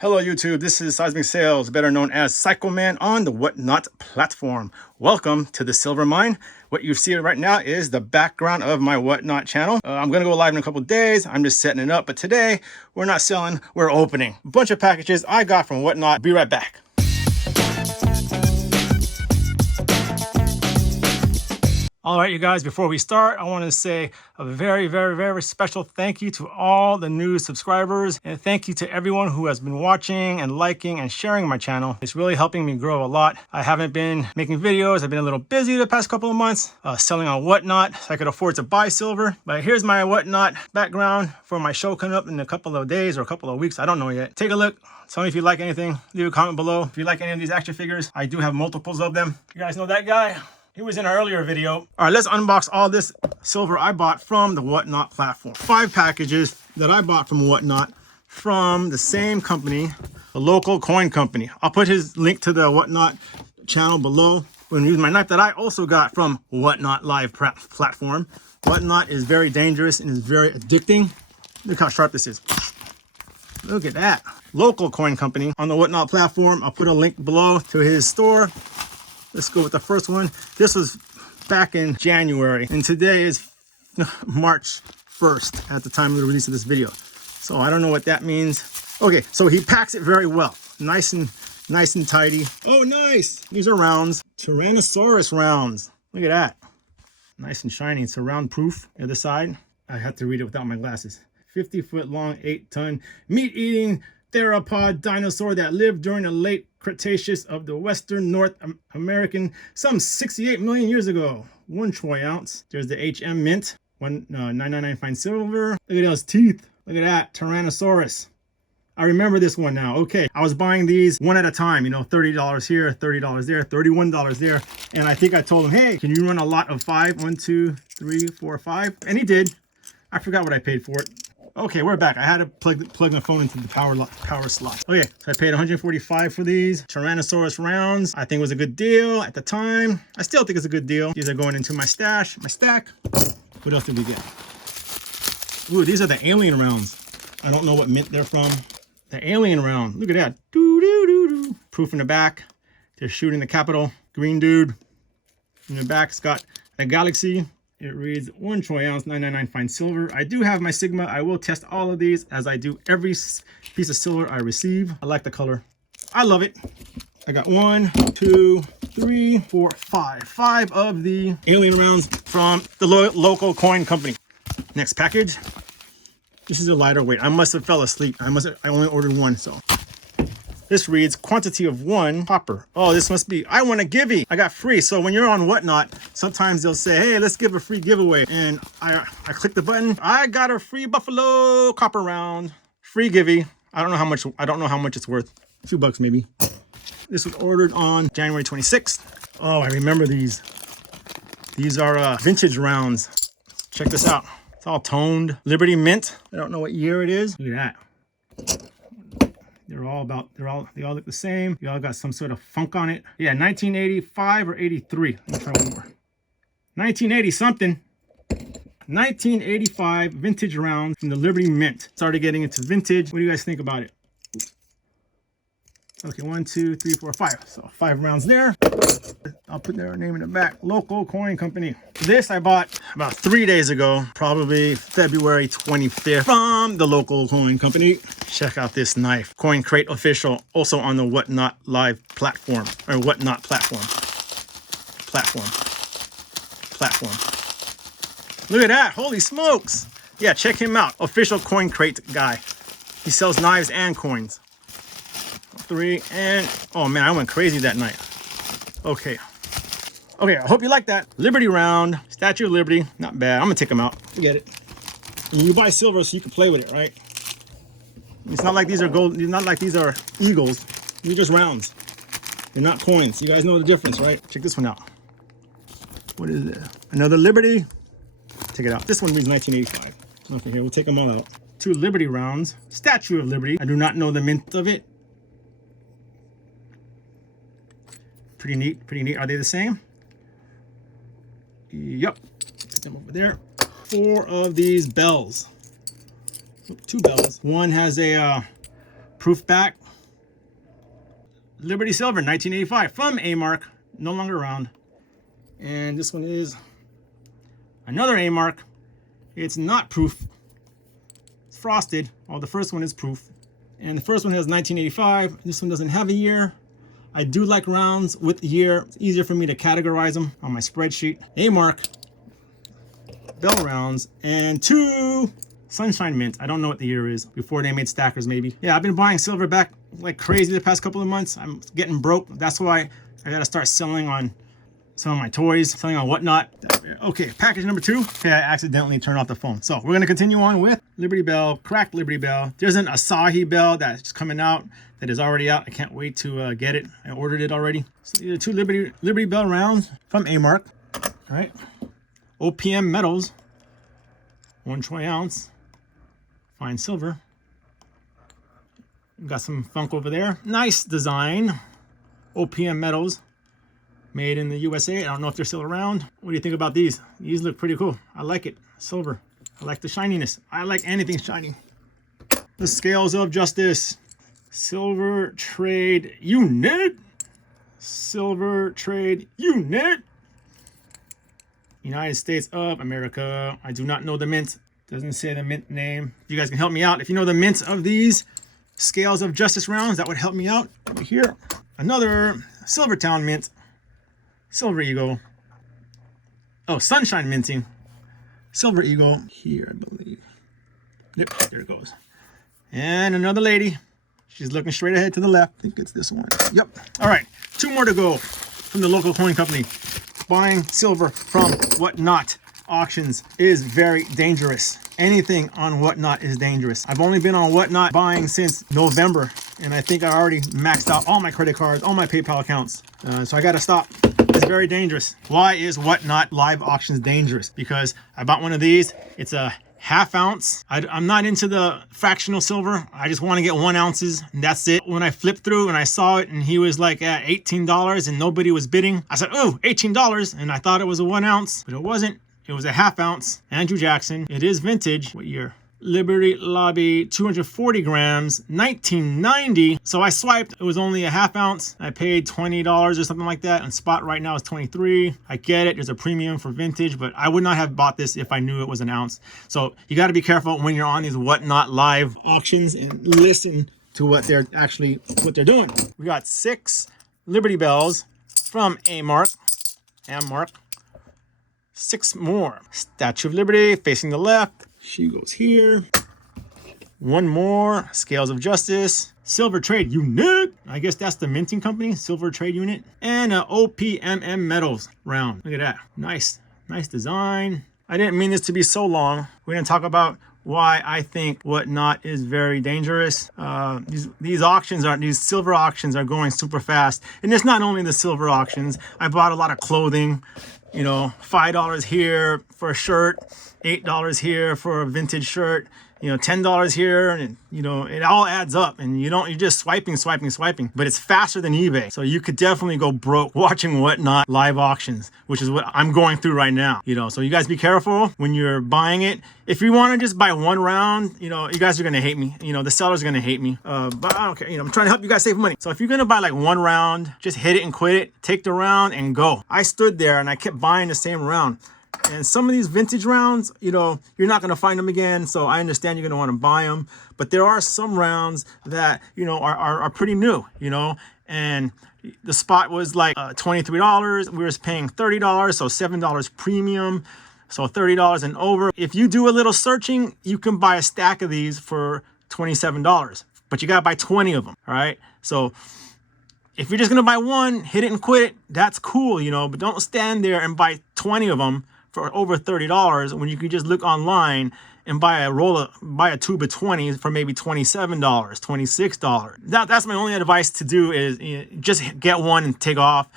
Hello YouTube, this is Seismic Sales, better known as Psycho Man on the Whatnot platform. Welcome to the Silver Mine. What you see right now is the background of my Whatnot channel. I'm gonna go live in a couple days. I'm just setting it up, but today we're not selling, we're opening. A bunch of packages I got from Whatnot. Be right back. All right, you guys, before we start, I want to say a very special thank you to all the new subscribers, and thank you to everyone who has been watching and liking and sharing my channel. It's really helping me grow a lot. I haven't been making videos. I've been a little busy the past couple of months selling on Whatnot so I could afford to buy silver. But here's my Whatnot background for my show coming up in a couple of days or a couple of weeks. I don't know yet. Take a look. Tell me if you like anything. Leave a comment below. If you like any of these action figures, I do have multiples of them. You guys know that guy? He was in an earlier video. All right, let's unbox all this silver I bought from the Whatnot platform. 5 packages that I bought from Whatnot from the same company, a local coin company. I'll put his link to the Whatnot channel below. I'm gonna use my knife that I also got from Whatnot live platform. Whatnot is very dangerous and is very addicting. Look how sharp this is. Look at that. Local coin company on the Whatnot platform. I'll put a link below to his store. Let's go with the first one. This was back in January, and today is March 1st at the time of the release of this video. So I don't know what that means. Okay, so he packs it very well. Nice and tidy. Oh, nice. These are rounds. Tyrannosaurus rounds. Look at that. Nice and shiny. It's a round proof. The other side, I have to read it without my glasses. 50-foot long, 8-ton meat-eating theropod dinosaur that lived during the late Cretaceous of the Western North American some 68 million years ago. 1 troy ounce. There's the HM mint. 999 fine silver. Look at those teeth. Look at that. Tyrannosaurus. I remember this one now. Okay, I was buying these one at a time, you know, $30 here, $30 there, $31 there. And I think I told him, hey, can you run a lot of 5? 1, 2, 3, 4, 5. And he did. I forgot what I paid for it. Okay, we're back. I had to plug my phone into the power slot. Okay, so I paid $145 for these Tyrannosaurus rounds. I think it was a good deal at the time. I still think it's a good deal. These are going into my stash, my stack. What else did we get? Ooh, these are the alien rounds. I don't know what mint they're from. The alien round. Look at that. Doo-doo-doo-doo. Proof in the back. They're shooting the Capitol. Green dude. In the back, it's got a galaxy. It reads 1 troy ounce, 999 fine silver. I do have my Sigma. I will test all of these as I do every piece of silver I receive. I like the color. I love it. I got 1, 2, 3, 4, 5. 5 of the alien rounds from the local coin company. Next package. This is a lighter weight. I must have fell asleep. I only ordered 1, so. This reads quantity of 1 copper. Oh, this must be, I want a givey. I got free. So when you're on Whatnot, sometimes they'll say, hey, let's give a free giveaway. And I click the button. I got a free Buffalo copper round. Free givey. I don't know how much it's worth. A few bucks maybe. This was ordered on January 26th. Oh, I remember these. These are vintage rounds. Check this out. It's all toned. Liberty Mint. I don't know what year it is. Look at that. They all look the same. They all got some sort of funk on it. Yeah, 1985 or 83. Let me try one more. 1980 something. 1985 vintage round from the Liberty Mint. Started getting into vintage. What do you guys think about it? Okay, 1, 2, 3, 4, 5. So 5 rounds there. I'll put their name in the back. Local coin company. This I bought about 3 days ago, probably February 25th from the local coin company. Check out this knife. Coin Crate official, also on the Whatnot live platform, or Whatnot platform. Look at that, holy smokes. Yeah, check him out. Official Coin Crate guy. He sells knives and coins. 3 and, oh man, I went crazy that night. Okay, I hope you like that. Liberty round, Statue of Liberty, not bad. I'm gonna take them out, forget it. And you buy silver so you can play with it, right? It's not like these are gold, it's not like these are eagles. These are just rounds. They're not coins. You guys know the difference, right? Check this one out. What is it? Another Liberty. Take it out. This one reads 1985. Okay, here, we'll take them all out. 2 Liberty rounds, Statue of Liberty. I do not know the mint of it. Pretty neat, pretty neat. Are they the same? Yep. Put them over there. 4 of these bells. 2 bells. One has a Proof back. Liberty Silver, 1985, from A-Mark, no longer around. And this one is another A-Mark. It's not proof. It's frosted. Well, the first one is proof. And the first one has 1985. This one doesn't have a year. I do like rounds with year. It's easier for me to categorize them on my spreadsheet. A-Mark, bell rounds, and 2 Sunshine Mint. I don't know what the year is. Before they made stackers, maybe. Yeah, I've been buying silver back like crazy the past couple of months. I'm getting broke. That's why I gotta start selling on some of my toys, selling on Whatnot. Okay, package number 2. Okay, I accidentally turned off the phone. So we're gonna continue on with Liberty Bell, cracked Liberty Bell. There's an Asahi Bell that's coming out that is already out. I can't wait to get it. I ordered it already. So these are 2 Liberty Bell rounds from A-Mark. All right, OPM metals, 1 troy ounce, fine silver. Got some funk over there. Nice design. OPM metals, made in the USA. I don't know if they're still around. What do you think about these? These look pretty cool. I like it. Silver. I like the shininess. I like anything shiny. The Scales of Justice. Silver Trade Unit. Silver Trade Unit. United States of America. I do not know the mint. Doesn't say the mint name. You guys can help me out. If you know the mint of these Scales of Justice rounds, that would help me out. Over here, another Silvertown mint. Silver Eagle. Oh, Sunshine Minting. Silver Eagle. Here, I believe. Yep, there it goes. And another lady. She's looking straight ahead to the left. I think it's this one. Yep. All right, 2 more to go from the local coin company. Buying silver from Whatnot auctions is very dangerous. Anything on Whatnot is dangerous. I've only been on Whatnot buying since November, and I think I already maxed out all my credit cards, all my PayPal accounts. So I gotta stop. It's very dangerous. Why is Whatnot live auctions dangerous? Because I bought one of these. It's a ½ ounce. I'm not into the fractional silver. I just want to get 1 ounces, and that's it. When I flipped through and I saw it and he was like at $18 and nobody was bidding, I said, oh, $18. And I thought it was a 1 ounce, but it wasn't. It was a ½ ounce. Andrew Jackson. It is vintage. What year? Liberty Lobby, 240 grams, 1990. So I swiped. It was only a ½ ounce. I paid $20 or something like that. And spot right now is 23. I get it. There's a premium for vintage, but I would not have bought this if I knew it was an ounce. So you got to be careful when you're on these Whatnot live auctions and listen to what they're doing. We got 6 Liberty Bells from A-Mark. 6 more. Statue of Liberty facing the left. She goes here. 1 more. Scales of Justice. Silver Trade Unit. I guess that's the minting company. Silver Trade Unit. And a OPMM metals round. Look at that. Nice. Nice design. I didn't mean this to be so long. We're going to talk about why I think Whatnot is very dangerous. These silver auctions are going super fast. And it's not only the silver auctions. I bought a lot of clothing. You know, $5 here for a shirt, $8 here for a vintage shirt, you know, $10 here, and you know, it all adds up, and you're just swiping, but it's faster than eBay. So you could definitely go broke watching Whatnot live auctions, which is what I'm going through right now, you know. So you guys be careful when you're buying it. If you want to just buy 1 round, you know, you guys are going to hate me. You know, the sellers are going to hate me, but I don't care. You know, I'm trying to help you guys save money. So if you're going to buy like 1 round, just hit it and quit it, take the round and go. I stood there and I kept buying the same round. And some of these vintage rounds, you know, you're not going to find them again. So I understand you're going to want to buy them. But there are some rounds that, you know, are pretty new, you know. And the spot was like $23. We were paying $30, so $7 premium. So $30 and over. If you do a little searching, you can buy a stack of these for $27. But you got to buy 20 of them, all right? So if you're just going to buy 1, hit it and quit it, that's cool, you know. But don't stand there and buy 20 of them for over $30 when you can just look online and buy a tube of 20 for maybe $27, $26. That's my only advice to do is, you know, just get 1 and take off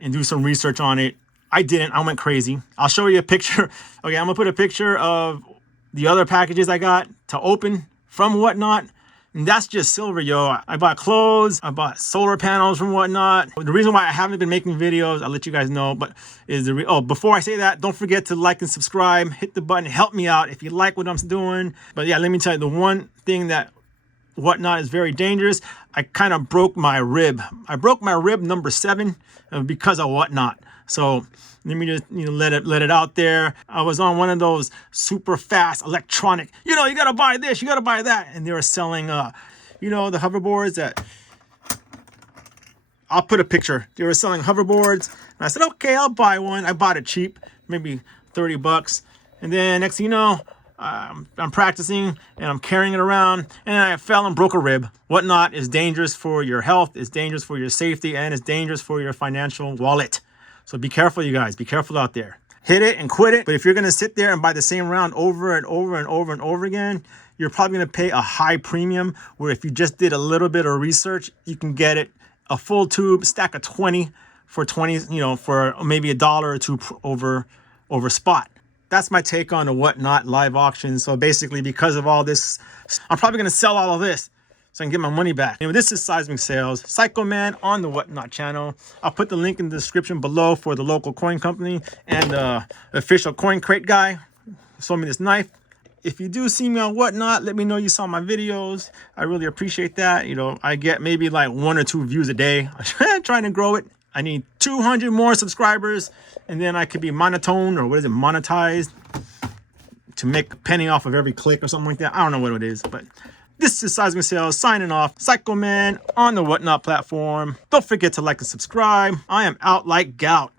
and do some research on it. I didn't. I went crazy. I'll show you a picture. Okay, I'm going to put a picture of the other packages I got to open from Whatnot. And that's just silver, yo. I bought clothes. I bought solar panels from Whatnot. The reason why I haven't been making videos, I'll let you guys know, but is before I say that, don't forget to like and subscribe. Hit the button. Help me out if you like what I'm doing. But yeah, let me tell you, the one thing that Whatnot is very dangerous. I kind of broke my rib. I broke my rib number 7 because of Whatnot. So let me just let it out there. I was on one of those super fast electronic, you gotta buy this, you gotta buy that, and they were selling the hoverboards that, I'll put a picture. They were selling hoverboards, and I said, okay, I'll buy one. I bought it cheap, maybe 30 bucks. And then next thing you know, I'm practicing and I'm carrying it around, and I fell and broke a rib. Whatnot is dangerous for your health, it's dangerous for your safety, and it's dangerous for your financial wallet. So be careful, you guys. Be careful out there. Hit it and quit it. But if you're going to sit there and buy the same round over and over and over and over again, you're probably going to pay a high premium, where if you just did a little bit of research, you can get it a full tube, stack of 20 for 20, for maybe $1 or $2 over spot. That's my take on the Whatnot live auction. So basically, because of all this, I'm probably going to sell all of this so I can get my money back. Anyway, this is Seismic Sales, Psycho Man on the Whatnot channel. I'll put the link in the description below for the local coin company and the official coin crate guy who sold me this knife. If you do see me on Whatnot, let me know you saw my videos. I really appreciate that. I get maybe like 1 or 2 views a day. I'm trying to grow it. I need 200 more subscribers, and then I could be monetized to make a penny off of every click or something like that. I don't know what it is, but this is Seismic Sales signing off. Psycho Man on the Whatnot platform. Don't forget to like and subscribe. I am out like gout.